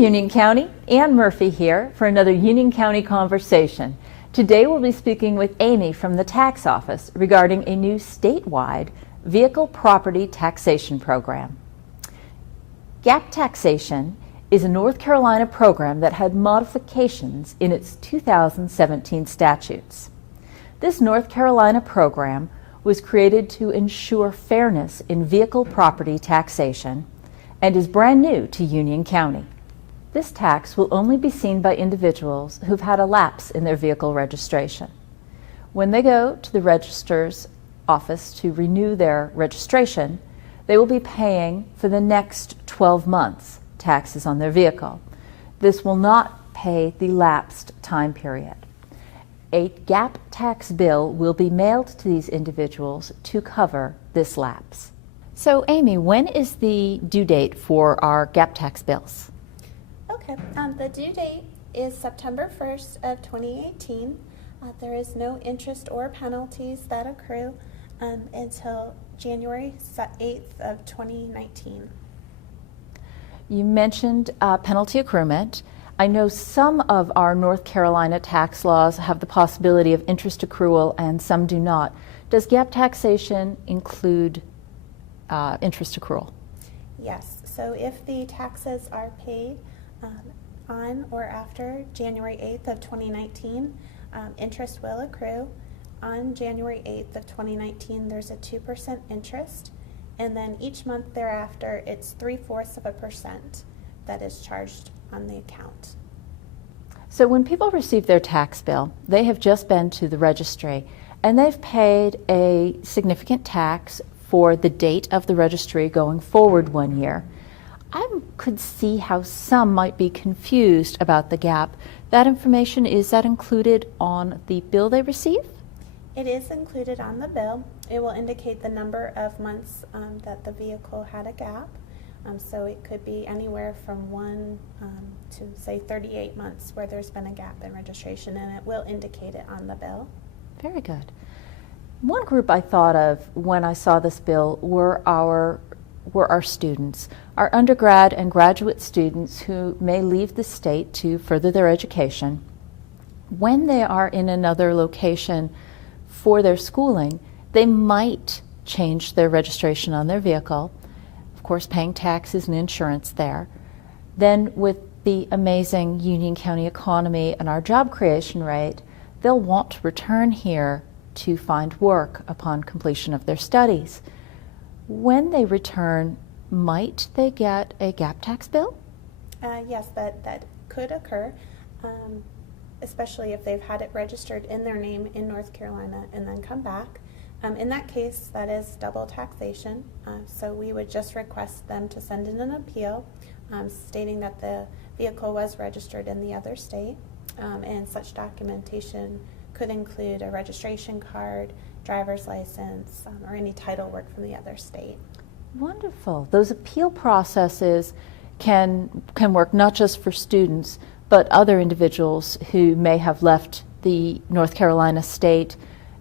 Union County, Ann Murphy here for another Union County Conversation. Today we'll be speaking with Amy from the Tax Office regarding a new statewide vehicle property taxation program. GAP taxation is a North Carolina program that had modifications in its 2017 statutes. This North Carolina program was created to ensure fairness in vehicle property taxation and is brand new to Union County. This tax will only be seen by individuals who've had a lapse in their vehicle registration. When they go to the registrar's office to renew their registration, they will be paying for the next 12 months taxes on their vehicle. This will not pay the lapsed time period. A GAP tax bill will be mailed to these individuals to cover this lapse. So Amy, when is the due date for our GAP tax bills? Okay, the due date is September 1st of 2018. There is no interest or penalties that accrue until January 8th of 2019. You mentioned penalty accruement. I know some of our North Carolina tax laws have the possibility of interest accrual and some do not. Does GAP taxation include interest accrual? Yes, so if the taxes are paid on or after January 8th of 2019, interest will accrue. On January 8th of 2019, there's a 2% interest, and then each month thereafter, it's 3/4% that is charged on the account. So when people receive their tax bill, they have just been to the registry and they've paid a significant tax for the date of the registry going forward 1 year. I could see how some might be confused about the GAP. That information, is that included on the bill they receive? It is included on the bill. It will indicate the number of months that the vehicle had a GAP. So it could be anywhere from 1 to say 38 months where there's been a gap in registration, and it will indicate it on the bill. Very good. One group I thought of when I saw this bill were our students, our undergrad and graduate students who may leave the state to further their education. When they are in another location for their schooling, they might change their registration on their vehicle, of course paying taxes and insurance there. Then with the amazing Union County economy and our job creation rate, they'll want to return here to find work upon completion of their studies. When they return, might they get a GAP tax bill? Yes, that could occur, especially if they've had it registered in their name in North Carolina and then come back. In that case, that is double taxation, so we would just request them to send in an appeal stating that the vehicle was registered in the other state, and such documentation could include a registration card, driver's license, or any title work from the other state. Wonderful. Those appeal processes can work not just for students, but other individuals who may have left the North Carolina state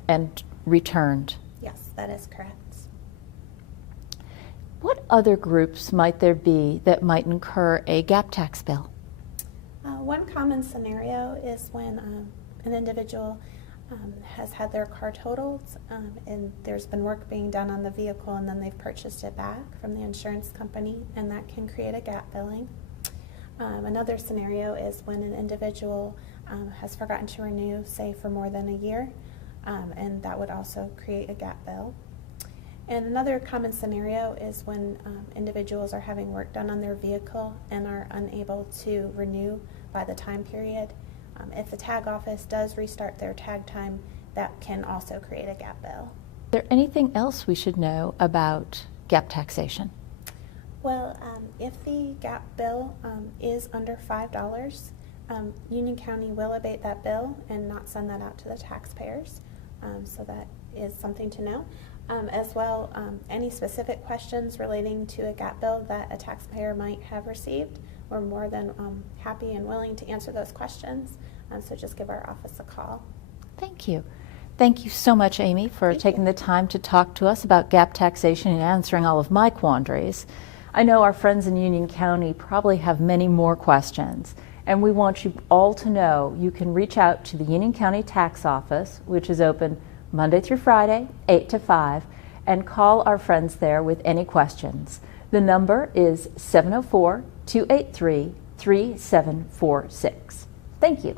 and returned. Yes, that is correct. What other groups might there be that might incur a GAP tax bill? One common scenario is when an individual has had their car totaled and there's been work being done on the vehicle, and then they've purchased it back from the insurance company, and that can create a GAP billing. Another scenario is when an individual has forgotten to renew, say, for more than a year, and that would also create a GAP bill. And another common scenario is when individuals are having work done on their vehicle and are unable to renew by the time period. If the tag office does restart their tag time, that can also create a GAP bill. Is there anything else we should know about GAP taxation? Well, if the GAP bill is under $5, Union County will abate that bill and not send that out to the taxpayers. So that is something to know. As well, any specific questions relating to a GAP bill that a taxpayer might have received, we're more than happy and willing to answer those questions. So just give our office a call. Thank you. Thank you so much, Amy, for taking the time to talk to us about GAP taxation and answering all of my quandaries. I know our friends in Union County probably have many more questions, and we want you all to know you can reach out to the Union County Tax Office, which is open Monday through Friday, 8 to 5, and call our friends there with any questions. The number is 704-283-3746. Thank you.